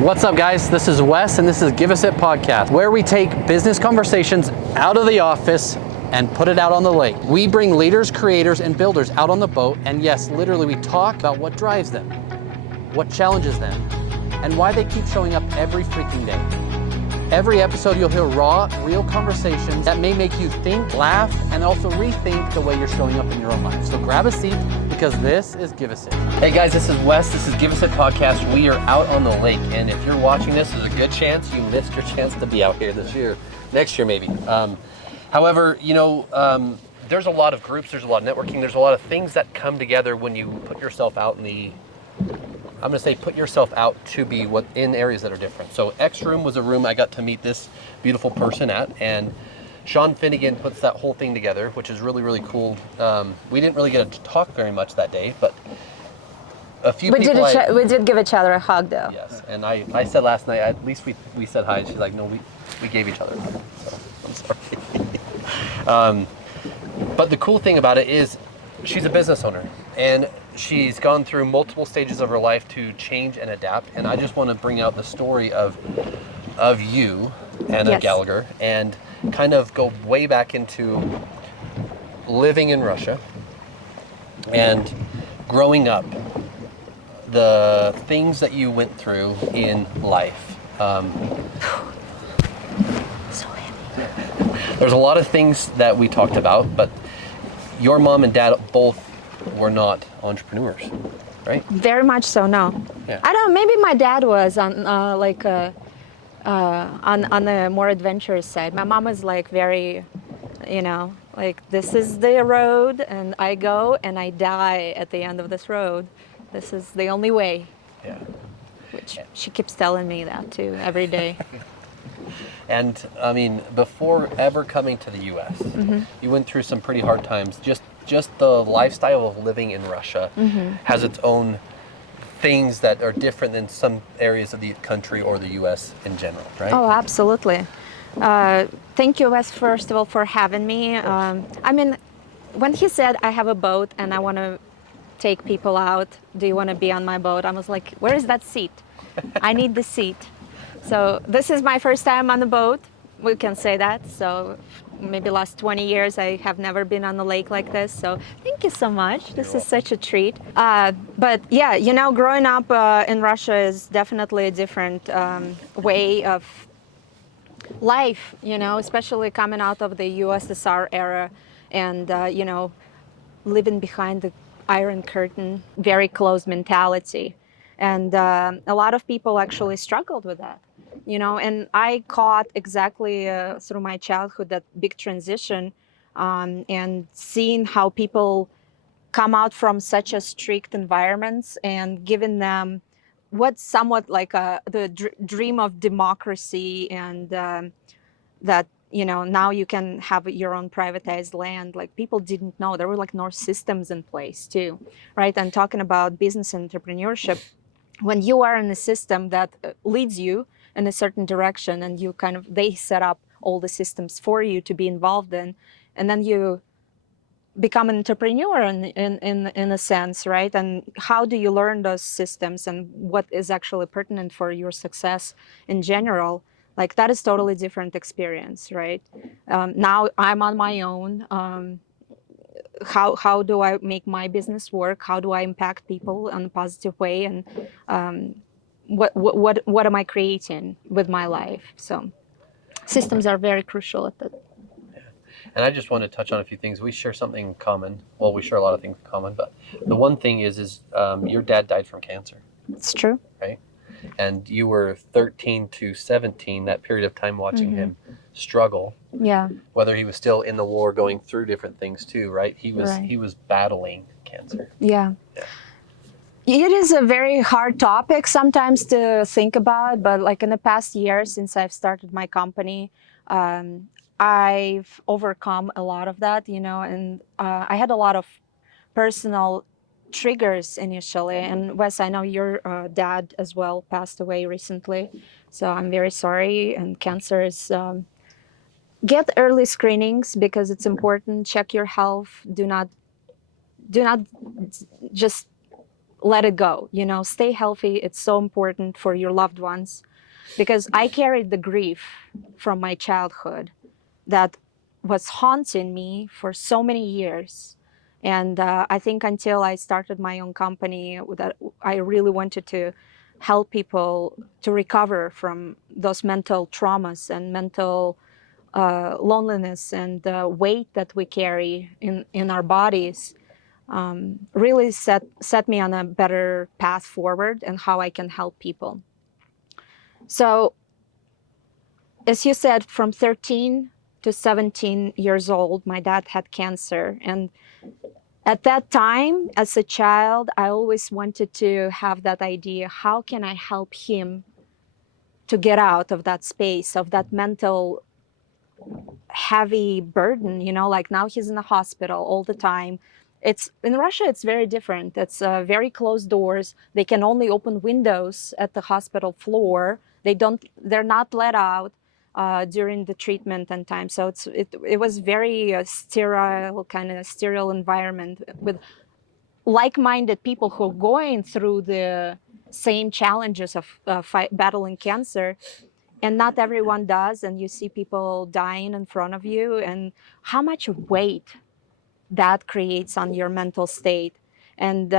What's up, guys? This is Wes, and this is Give Us It Podcast, where we take business conversations out of the office and put it out on the lake. We bring leaders, creators, and builders out on the boat, and yes, literally we talk about what drives them, what challenges them, and why they keep showing up every freaking day. Every episode you'll hear raw, real conversations that may make you think, laugh, and also rethink the way you're showing up in your own life. So grab a seat, because this is Give Us It. Hey guys, this is Wes. This is Give Us It Podcast. We are out on the lake, and if you're watching this, there's a good chance you missed your chance to be out here this year. Next year, maybe. However, there's a lot of groups, there's a lot of networking, there's a lot of things that come together when you put yourself out in the, I'm gonna say put yourself out to be in areas that are different. So X Room was a room I got to meet this beautiful person at, and Sean Finnegan puts that whole thing together, which is really, really cool. We didn't really get to talk very much that day, but a few people... We did give each other a hug, though. Yes, and I said last night, at least we said hi. She's like, no, we gave each other a hug, so I'm sorry. But the cool thing about it is she's a business owner, and she's gone through multiple stages of her life to change and adapt, and I just want to bring out the story of you, Anna Gallagher, and kind of go way back into living in Russia and growing up, the things that you went through in life. So heavy. There's a lot of things that we talked about, but your mom and dad both were not entrepreneurs, right? Very much so, no. Yeah. I don't know, maybe my dad was on the more adventurous side. My mom was like very, this is the road, and I go and I die at the end of this road. This is the only way. Yeah. Which she keeps telling me that too every day. And I mean, before ever coming to the U.S., you went through some pretty hard times. Just the lifestyle of living in Russia has its own things that are different than some areas of the country or the U.S. in general, right? Oh, absolutely. Thank you, Wes, first of all, for having me. When he said, I have a boat and I want to take people out, do you want to be on my boat? I was like, where is that seat? I need the seat. So this is my first time on the boat. We can say that. So maybe last 20 years, I have never been on a lake like this. So thank you so much. This is such a treat. But yeah, growing up in Russia is definitely a different way of life, especially coming out of the USSR era and, living behind the Iron Curtain, very closed mentality. And a lot of people actually struggled with that. And I caught exactly through my childhood that big transition and seeing how people come out from such a strict environments and giving them what's somewhat like the dream of democracy and that, now you can have your own privatized land. Like people didn't know. There were like no systems in place too, right? And talking about business and entrepreneurship, when you are in a system that leads you in a certain direction and they set up all the systems for you to be involved in, and then you become an entrepreneur in a sense, right? And how do you learn those systems and what is actually pertinent for your success in general? Like that is totally different experience, right? Now I'm on my own. How do I make my business work? How do I impact people in a positive way? And what am I creating with my life? So systems are very crucial at that. Yeah. And I just want to touch on a few things. We share something in common. Well, we share a lot of things in common, but the one thing is your dad died from cancer. It's true. Right? And you were 13 to 17, that period of time watching him struggle. Yeah. Whether he was still in the war, going through different things too, right? He was battling cancer. Yeah. It is a very hard topic sometimes to think about, but like in the past year since I've started my company, I've overcome a lot of that, and I had a lot of personal triggers initially. And Wes, I know your dad as well passed away recently, so I'm very sorry. And cancer is get early screenings because it's important. Check your health. Do not just let it go, stay healthy. It's so important for your loved ones, because I carried the grief from my childhood that was haunting me for so many years. And I think until I started my own company, that I really wanted to help people to recover from those mental traumas and mental loneliness and weight that we carry in our bodies. Really set me on a better path forward and how I can help people. So, as you said, from 13 to 17 years old, my dad had cancer. And at that time, as a child, I always wanted to have that idea, how can I help him to get out of that space, of that mental heavy burden, like now he's in the hospital all the time. It's in Russia, it's very different. It's very closed doors. They can only open windows at the hospital floor. They're not let out during the treatment and time. So it was very sterile, kind of sterile environment with like-minded people who are going through the same challenges of battling cancer. And not everyone does, and you see people dying in front of you, and how much weight that creates on your mental state. And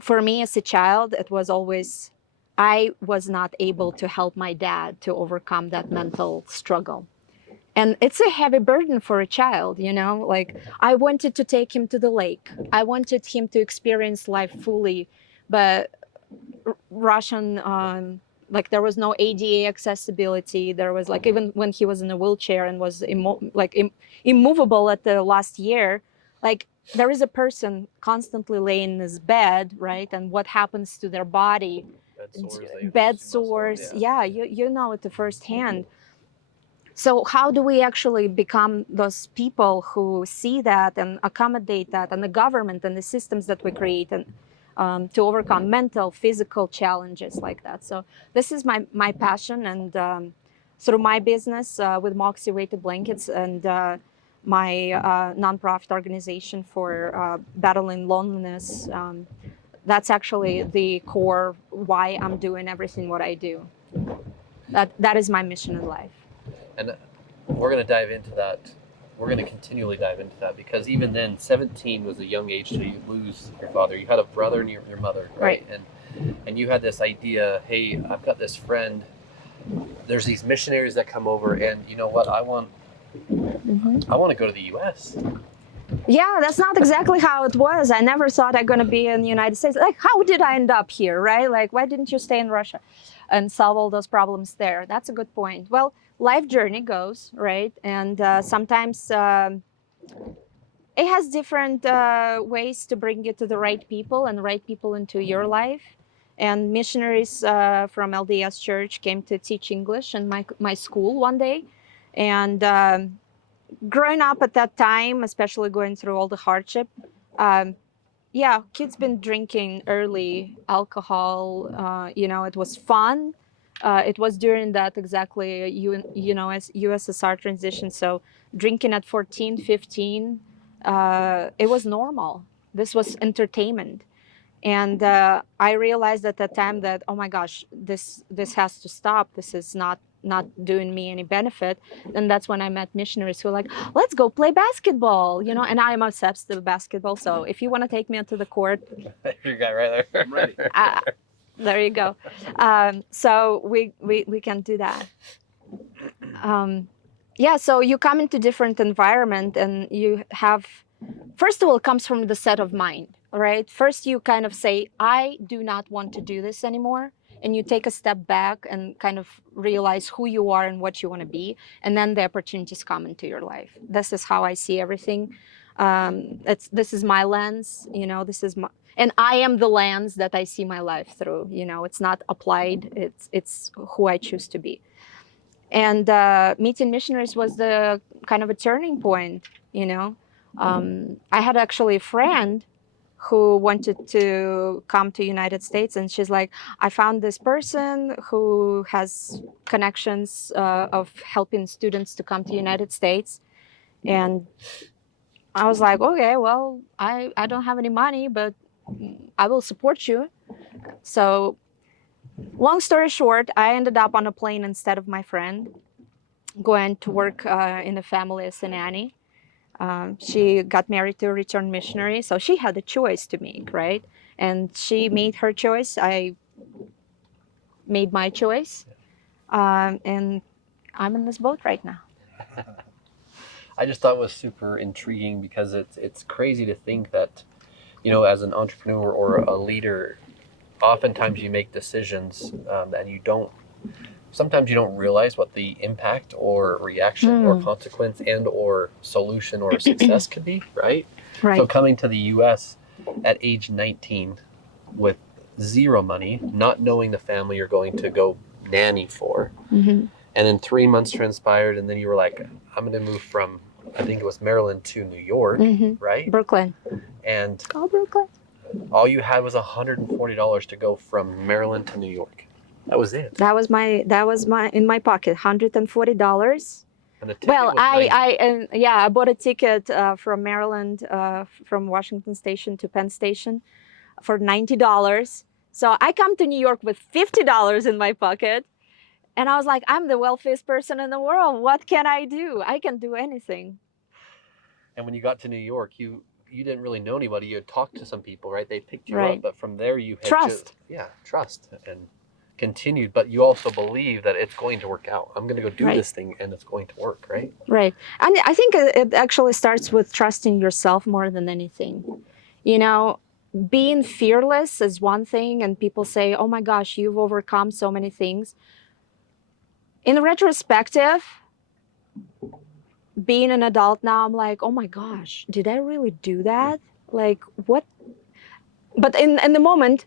for me as a child, it was always, I was not able to help my dad to overcome that mental struggle. And it's a heavy burden for a child, like I wanted to take him to the lake. I wanted him to experience life fully, but Russian, like there was no ADA accessibility. There was like, even when he was in a wheelchair and was immovable at the last year, like there is a person constantly laying in his bed, right? And what happens to their body? Bed sores. Yeah, you know it the first hand. So how do we actually become those people who see that and accommodate that, and the government and the systems that we create, and to overcome mental, physical challenges like that? So this is my passion, and through my business with Moxie Weighted Blankets and my nonprofit organization for battling loneliness, that's actually the core why I'm doing everything what I do. That is my mission in life. And we're going to dive into that. We're going to continually dive into that, because even then, 17 was a young age till you lose your father. You had a brother and your mother, right? And you had this idea, hey, I've got this friend. There's these missionaries that come over, and you know what? I want to go to the U.S. Yeah, that's not exactly how it was. I never thought I'm going to be in the United States. Like, how did I end up here, right? Like, why didn't you stay in Russia and solve all those problems there? That's a good point. Well, life journey goes, right? And sometimes it has different ways to bring you to the right people and right people into your life. And missionaries from LDS Church came to teach English in my school one day. And growing up at that time, especially going through all the hardship, kids been drinking early alcohol. It was fun. It was during that exactly, as USSR transition. So drinking at 14, 15, it was normal. This was entertainment. And I realized at that time that, oh my gosh, this has to stop. This is not doing me any benefit. And that's when I met missionaries who were like, let's go play basketball, and I am obsessed with basketball. So if you want to take me onto the court, your guy right there. I'm ready. There you go. So we can do that. So you come into different environment, and you have, first of all, it comes from the set of mind, right? First, you kind of say, I do not want to do this anymore. And you take a step back and kind of realize who you are and what you want to be. And then the opportunities come into your life. This is how I see everything. This is my lens, and I am the lens that I see my life through. It's not applied. It's who I choose to be. And meeting missionaries was the kind of a turning point. I had actually a friend who wanted to come to United States, and she's like, I found this person who has connections of helping students to come to United States. And I was like, okay, well, I don't have any money, but I will support you. So long story short, I ended up on a plane instead of my friend, going to work in a family as a nanny. She got married to a returned missionary, so she had a choice to make, right? And she made her choice. I made my choice, and I'm in this boat right now. I just thought it was super intriguing because it's crazy to think that, you know, as an entrepreneur or a leader, oftentimes you make decisions and sometimes you don't realize what the impact or reaction or consequence and or solution or success could be, right? Right. So coming to the US at age 19 with zero money, not knowing the family you're going to go nanny for, and then 3 months transpired, and then you were like, I'm going to move from, I think it was Maryland to New York, right? Brooklyn. And Brooklyn. all you had was $140 to go from Maryland to New York. That was it. That was my in my pocket, $140. And the ticket Well, was I bought a ticket from Maryland, from Washington Station to Penn Station for $90. So I come to New York with $50 in my pocket. And I was like, I'm the wealthiest person in the world. What can I do? I can do anything. And when you got to New York, you didn't really know anybody. You had talked to some people, right? They picked you Right. up, but from there you had Trust. trust and continued. But you also believe that it's going to work out. I'm going to go do Right. this thing, and it's going to work, right? Right. And I think it actually starts with trusting yourself more than anything. You know, being fearless is one thing, and people say, oh my gosh, you've overcome so many things. In retrospective, being an adult now, I'm like, oh my gosh, did I really do that? Like, what? But in the moment,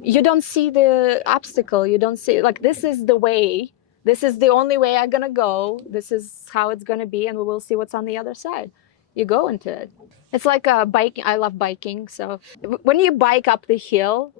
you don't see the obstacle. You don't see, like, this is the way. This is the only way I'm going to go. This is how it's going to be, and we will see what's on the other side. You go into it. It's like biking. I love biking. So when you bike up the hill,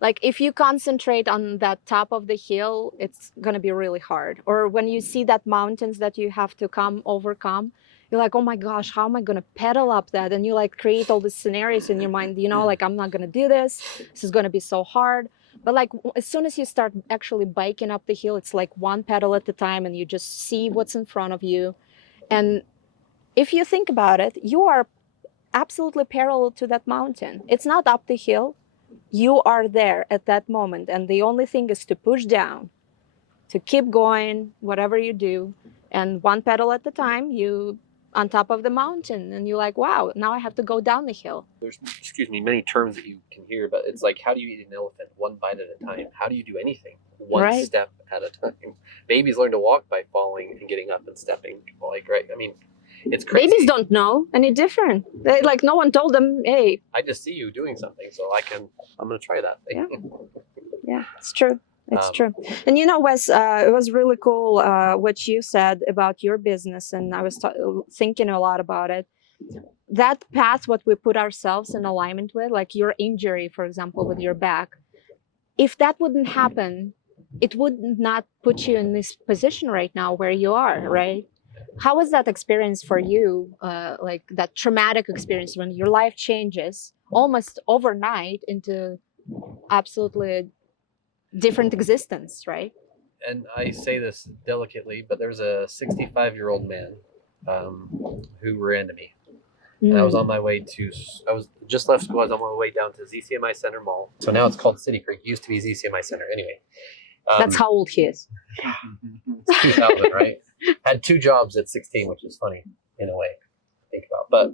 like if you concentrate on that top of the hill, it's going to be really hard. Or when you see that mountains that you have to overcome, you're like, oh my gosh, how am I going to pedal up that? And you like create all these scenarios in your mind, you know, like I'm not going to do this. This is going to be so hard. But like as soon as you start actually biking up the hill, it's like one pedal at a time, and you just see what's in front of you. And if you think about it, you are absolutely parallel to that mountain. It's not up the hill. You are there at that moment, and the only thing is to push down, to keep going, whatever you do, and one pedal at a time, you on top of the mountain, and you're like, wow, now I have to go down the hill. There's, many terms that you can hear, but it's like, how do you eat an elephant? One bite at a time. How do you do anything? One Right. step at a time. Babies learn to walk by falling and getting up and stepping. Like, right? I mean, it's crazy. Babies don't know any different. They, like, no one told them, hey. I just see you doing something, so I'm going to try that thing. Yeah, it's true. It's true. And you know, Wes, it was really cool what you said about your business, and I was thinking a lot about it. That path, what we put ourselves in alignment with, like your injury, for example, with your back, if that wouldn't happen, it would not put you in this position right now where you are, right? How was that experience for you, like that traumatic experience when your life changes almost overnight into absolutely different existence, right? And I say this delicately, but there's a 65-year-old man who ran into me. And I was on my way I was just left school. I was on my way down to ZCMI Center Mall. So now it's called City Creek. It used to be ZCMI Center. Anyway. That's how old he is. It's 2000, right? Had 2 jobs at 16, which is funny in a way to think about. But,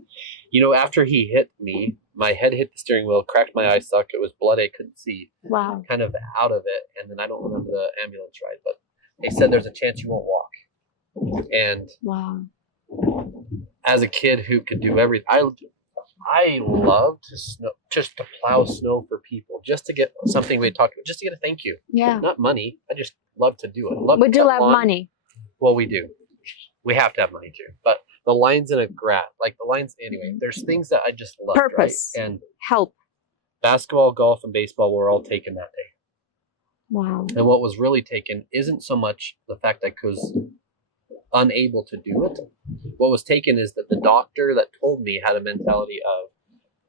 you know, after he hit me, my head hit the steering wheel, cracked my eye socket. It was blood. I couldn't see. Wow. Kind of out of it. And then I don't remember the ambulance ride, but they said there's a chance you won't walk. And wow. As a kid who could do everything, I love just to plow snow for people, just to get something we talked about, just to get a thank you. Yeah. Not money. I just love to do it. We do love money. Well, we do. We have to have money too. But the lines in a graph, like the lines, anyway, there's things that I just love. Purpose. Right? And help. Basketball, golf, and baseball were all taken that day. Wow. And what was really taken isn't so much the fact that I was unable to do it. What was taken is that the doctor that told me had a mentality of,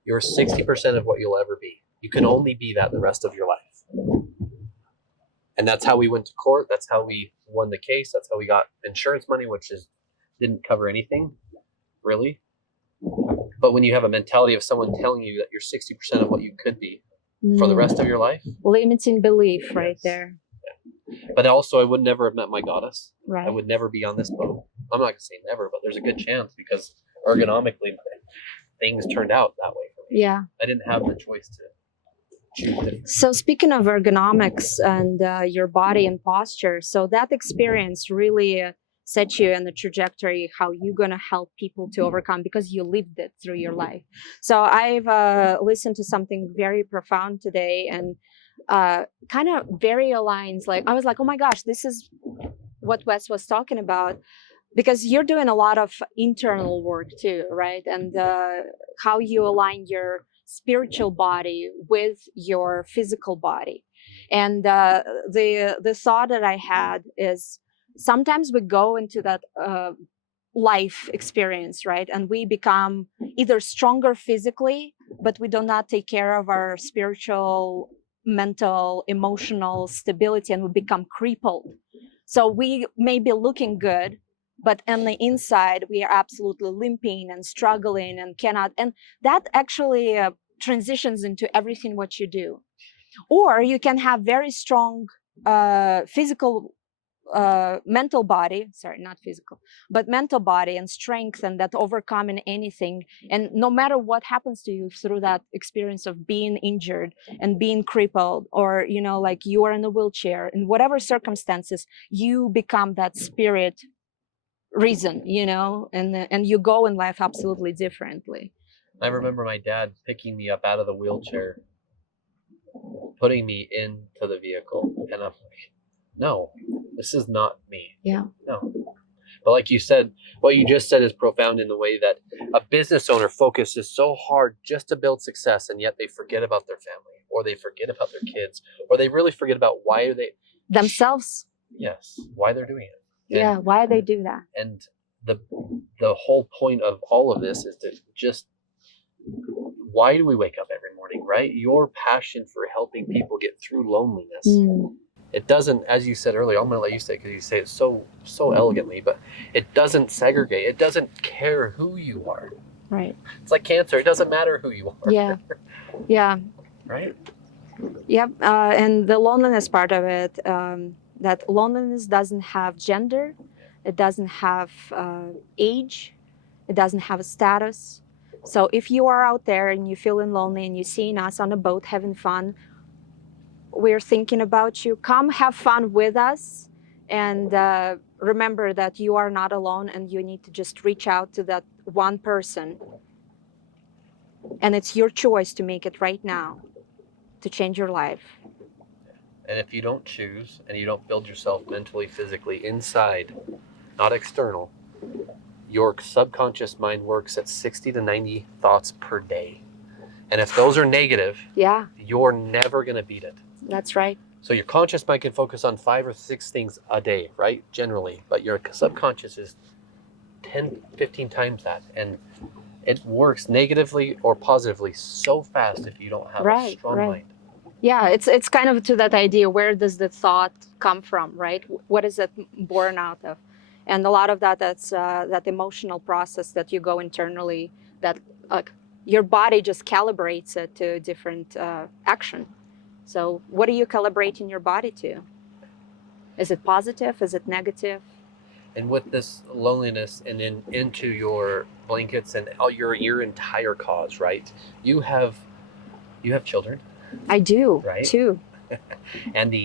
you're 60% of what you'll ever be. You can only be that the rest of your life. And that's how we went to court. That's how we won the case. That's how we got insurance money, which didn't cover anything, really. But when you have a mentality of someone telling you that you're 60% of what you could be for the rest of your life. Limiting belief right there. Yeah. But also, I would never have met my goddess. Right. I would never be on this boat. I'm not going to say never, but there's a good chance because ergonomically, things turned out that way for me. Yeah. I didn't have the choice to choose different. So speaking of ergonomics and your body and posture, so that experience really set you in the trajectory how you're going to help people to overcome because you lived it through your life. So I've listened to something very profound today and kind of very aligns. Like I was like, oh my gosh, this is what Wes was talking about. Because you're doing a lot of internal work too, right? And how you align your spiritual body with your physical body. And the thought that I had is sometimes we go into that life experience, right? And we become either stronger physically, but we do not take care of our spiritual, mental, emotional stability, and we become crippled. So we may be looking good, but on the inside we are absolutely limping and struggling and cannot, and that actually transitions into everything what you do. Or you can have very strong physical mental body, sorry, not physical, but mental body and strength, and that overcoming anything. And no matter what happens to you through that experience of being injured and being crippled, or like you are in a wheelchair, in whatever circumstances, you become that spirit reason, and you go in life absolutely differently. I remember my dad picking me up out of the wheelchair, putting me into the vehicle, and I'm like, no, this is not me. Yeah. No. But like you said, what you just said is profound in the way that a business owner focuses so hard just to build success, and yet they forget about their family, or they forget about their kids, or they really forget about why they themselves. Yes, why they're doing it. Yeah, why they do that. And the whole point of all of this is to just, why do we wake up every morning, right? Your passion for helping people get through loneliness. It doesn't, as you said earlier, I'm going to let you say it because you say it so elegantly, but it doesn't segregate. It doesn't care who you are. Right. It's like cancer. It doesn't matter who you are. Yeah. Yeah. Right? Yep. And the loneliness part of it, that loneliness doesn't have gender. It doesn't have age. It doesn't have a status. So if you are out there and you're feeling lonely and you're seeing us on a boat having fun, we're thinking about you. Come have fun with us, and remember that you are not alone, and you need to just reach out to that one person. And it's your choice to make it right now, to change your life. And if you don't choose and you don't build yourself mentally, physically inside, not external, your subconscious mind works at 60 to 90 thoughts per day. And if those are negative, yeah, you're never going to beat it. That's right. So your conscious mind can focus on 5 or 6 things a day, right? Generally. But your subconscious is 10, 15 times that. And it works negatively or positively so fast if you don't have a strong mind. Yeah, it's kind of to that idea, where does the thought come from, right? What is it born out of? And a lot of that's that emotional process that you go internally, that your body just calibrates it to a different action. So what are you calibrating your body to? Is it positive? Is it negative? And with this loneliness and into your blankets and your entire cause, right? You have children. I do, right? Too. And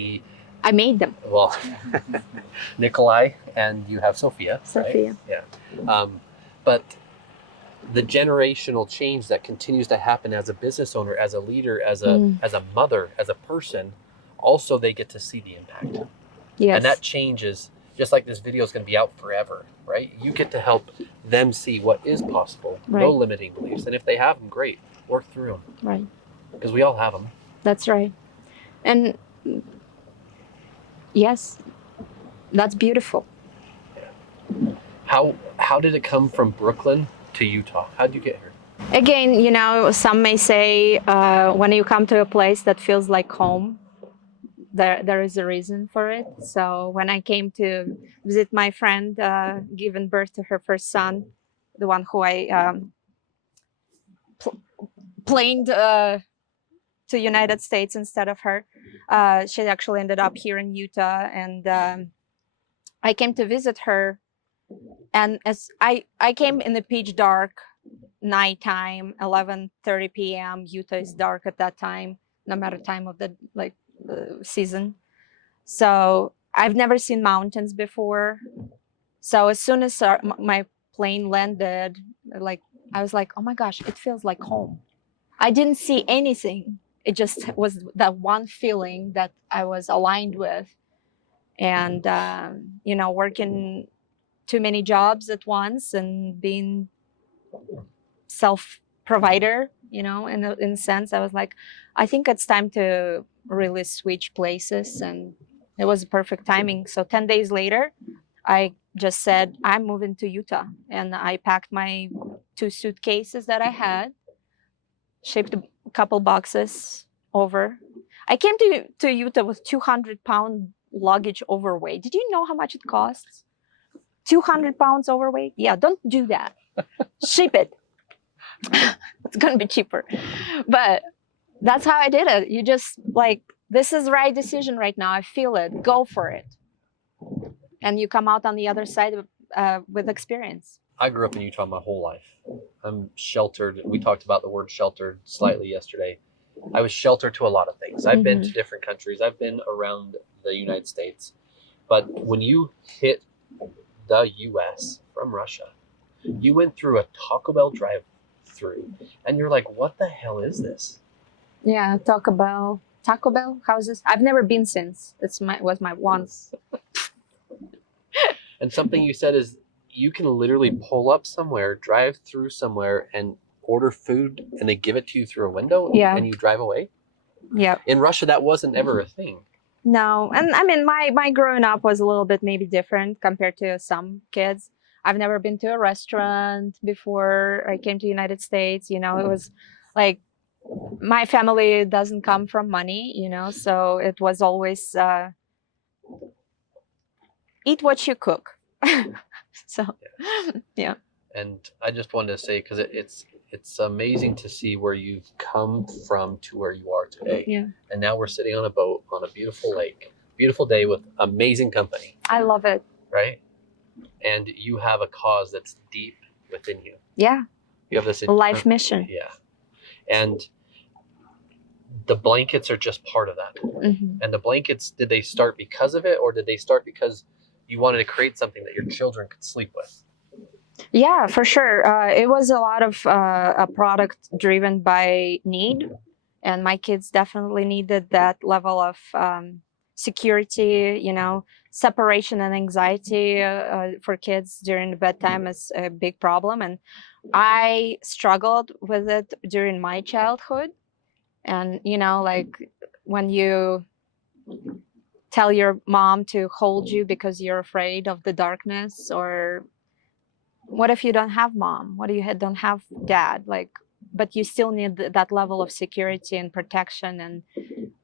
I made them. Well, Nikolai, and you have Sophia. Sophia. Right? Yeah. But the generational change that continues to happen as a business owner, as a leader, as a mother, as a person, also they get to see the impact. Yes. And that changes, just like this video is going to be out forever, right? You get to help them see what is possible, no limiting beliefs. And if they have them, great, work through them. Right. Because we all have them. That's right. And yes, that's beautiful. Yeah. How did it come from Brooklyn to Utah? How did you get here? Again, you know, some may say when you come to a place that feels like home, there is a reason for it. So when I came to visit my friend, giving birth to her first son, the one who I planed to United States instead of her, she actually ended up here in Utah, and I came to visit her. And as I came in the pitch dark nighttime, 11:30 p.m. Utah is dark at that time, no matter time of the season. So I've never seen mountains before. So as soon as my plane landed, like I was like, oh my gosh, it feels like home. I didn't see anything. It just was that one feeling that I was aligned with, and you know, working too many jobs at once and being self-provider, you know, in a sense, I was like, I think it's time to really switch places, and it was perfect timing. So 10 days later, I just said, I'm moving to Utah, and I packed my 2 suitcases that I had, shipped a couple boxes over. I came to Utah with 200-pound luggage overweight. Did you know how much it costs? 200 pounds overweight? Yeah, don't do that. Ship it. It's gonna be cheaper. But that's how I did it. You just like, this is the right decision right now. I feel it. Go for it. And you come out on the other side with experience. I grew up in Utah my whole life. I'm sheltered. We talked about the word sheltered slightly yesterday. I was sheltered to a lot of things. I've been to different countries. I've been around the United States. But when you hit the US from Russia, you went through a Taco Bell drive-through, and you're like, what the hell is this? Yeah, Taco Bell. Taco Bell? How's this? I've never been since. Was my once. And something you said is you can literally pull up somewhere, drive through somewhere, and order food, and they give it to you through a window, and you drive away. Yeah. In Russia, that wasn't ever a thing. No, and I mean, my growing up was a little bit maybe different compared to some kids. I've never been to a restaurant before I came to the United States. You know, it was like, my family doesn't come from money, you know, so it was always eat what you cook. So, yeah. And I just wanted to say, because it's amazing to see where you've come from to where you are today. Yeah. And now we're sitting on a boat on a beautiful lake, beautiful day with amazing company. I love it. Right? And you have a cause that's deep within you. Yeah. You have this life mission. Yeah. And the blankets are just part of that. And the blankets, did they start because of it, or did they start because you wanted to create something that your children could sleep with? Yeah, for sure. It was a lot of a product driven by need, and my kids definitely needed that level of security. You know, separation and anxiety for kids during the bedtime is a big problem, and I struggled with it during my childhood. And you know, like when you tell your mom to hold you because you're afraid of the darkness, or what if you don't have mom? What if you don't have dad? Like, but you still need that level of security and protection, and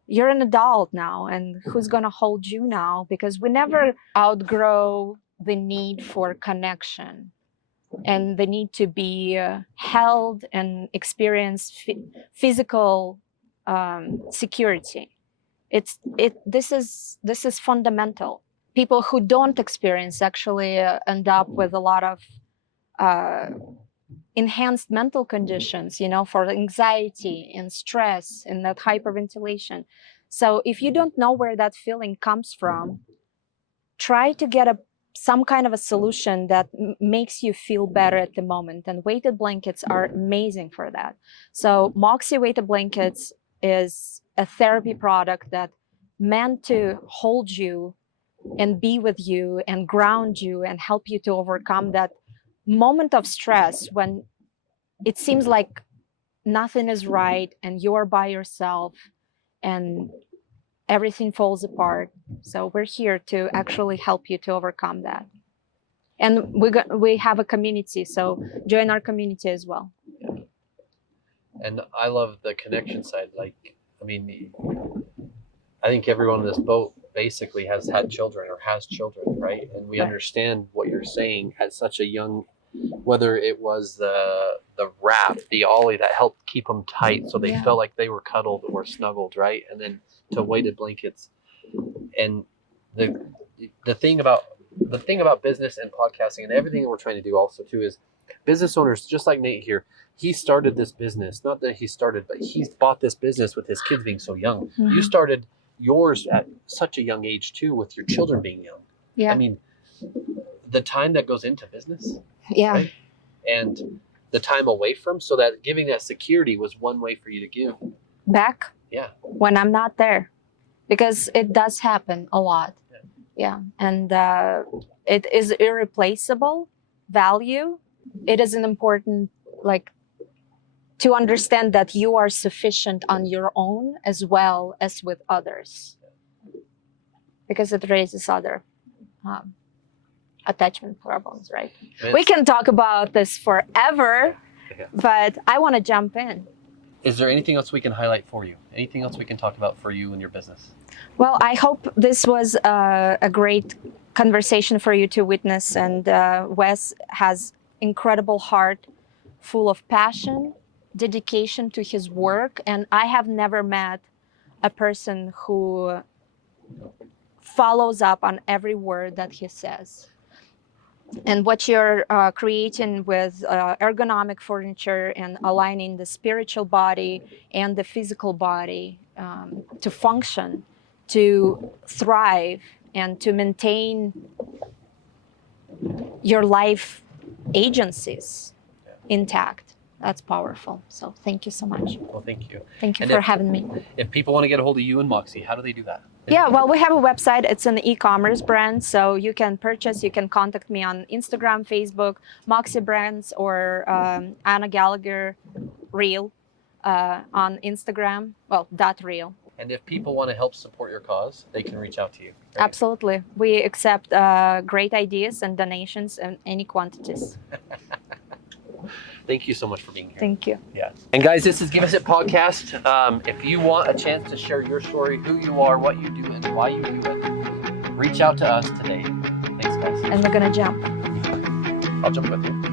you're an adult now, and who's gonna hold you now? Because we never outgrow the need for connection and the need to be held and experience physical security. This is fundamental. People who don't experience actually end up with a lot of enhanced mental conditions, you know, for anxiety and stress and that hyperventilation. So if you don't know where that feeling comes from, try to get some kind of a solution that makes you feel better at the moment. And weighted blankets are amazing for that. So Moxie Weighted Blankets is a therapy product that meant to hold you and be with you and ground you and help you to overcome that moment of stress when it seems like nothing is right and you're by yourself and everything falls apart. So we're here to actually help you to overcome that. And we have a community, so join our community as well. And I love the connection side. Like, I mean, I think everyone on this boat basically has had children or has children, right? And we understand what you're saying at such a young, whether it was the raft, the ollie that helped keep them tight so they felt like they were cuddled or snuggled, right? And then to weighted blankets. And the thing about business and podcasting and everything that we're trying to do also too is business owners, just like Nate here, he started this business, not that he started, but he's bought this business with his kids being so young. Mm-hmm. You started yours at such a young age too, with your children being young. Yeah. I mean, the time that goes into business. Yeah. Right? And the time away from, so that giving that security was one way for you to give back. Yeah. When I'm not there, because it does happen a lot. Yeah. And it is irreplaceable value. It is an important, like, to understand that you are sufficient on your own as well as with others, because it raises other attachment problems, right? We can talk about this forever, but I want to jump in. Is there anything else we can highlight for you? Anything else we can talk about for you and your business? Well, I hope this was a great conversation for you to witness. And Wes has incredible heart, full of passion, dedication to his work. And I have never met a person who follows up on every word that he says. And what you're creating with ergonomic furniture and aligning the spiritual body and the physical body to function, to thrive, and to maintain your life agencies intact. That's powerful. So thank you so much. Well, thank you. Thank you for having me. If people want to get a hold of you and Moxie, how do they do that? Yeah, well, we have a website. It's an e-commerce brand, so you can purchase. You can contact me on Instagram, Facebook, Moxie Brands, or Anna Gallagher Reel on Instagram. Well, .reel. And if people want to help support your cause, they can reach out to you. Right? Absolutely. We accept great ideas and donations in any quantities. Thank you so much for being here. Thank you. Yeah. And guys, this is Give Us It Podcast. If you want a chance to share your story, who you are, what you do, and why you do it, reach out to us today. Thanks, guys. And we're going to jump. I'll jump with you.